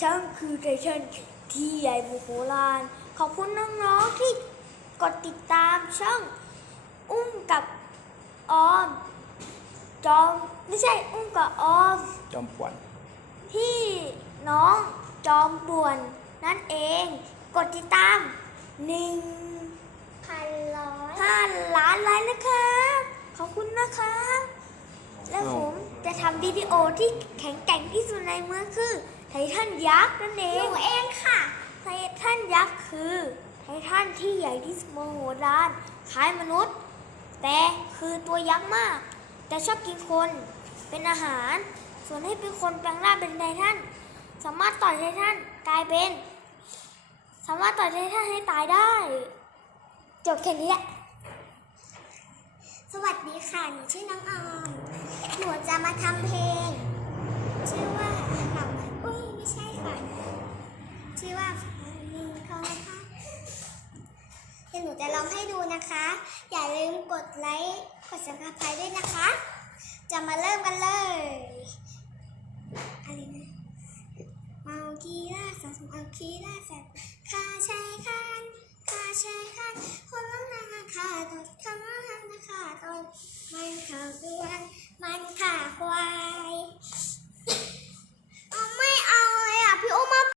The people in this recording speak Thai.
ช่างคือไททันที่ใหญ่โมโหลาน ขอบคุณน้องๆที่กดติดตามช่องอุ้มกับออม จอม ไม่ใช่อุ้มกับออม จอมปวนที่น้องจอมป่วน นั่นเองกดติดตามหนึ่งพันร้อยห้าล้านไลค์นะครับ ขอบคุณนะครับ และผมจะทำวิดีโอที่แข็งแกร่งที่สุดในเมืองคือไททันยักษ์นั่นเอหงนูเองค่ะไททันยักษ์คือไททันที่ใหญ่ที่สุดโมโหลานคล้ายมนุษย์ แต่คือตัวยักษ์มาก แต่ชอบกินคนเป็นอาหาร ส่วนให้เป็นคนแปลงร่างเป็นไททันสามารถต่อยไททันกลายเป็น สามารถต่อยไททันให้ตายได้จบแค่นี้แหละสวัสดีค่ะหนูชื่อน้องออมหนูจะมาทำเพลง มีเขานะคะเดี๋ยวหนูจะร้องให้ดูนะคะ อย่าลืมกดไลค์กด subscribe ด้วยนะคะ จะมาเริ่มกันเลยอะไรนะเมาคีล่าสัตว์เมาคีล่าสัตว์ข้าใชายคันข้าใชายคันคนละนาข้าตดคำว่านาข้าตดมันข่าวนมันข่าควาย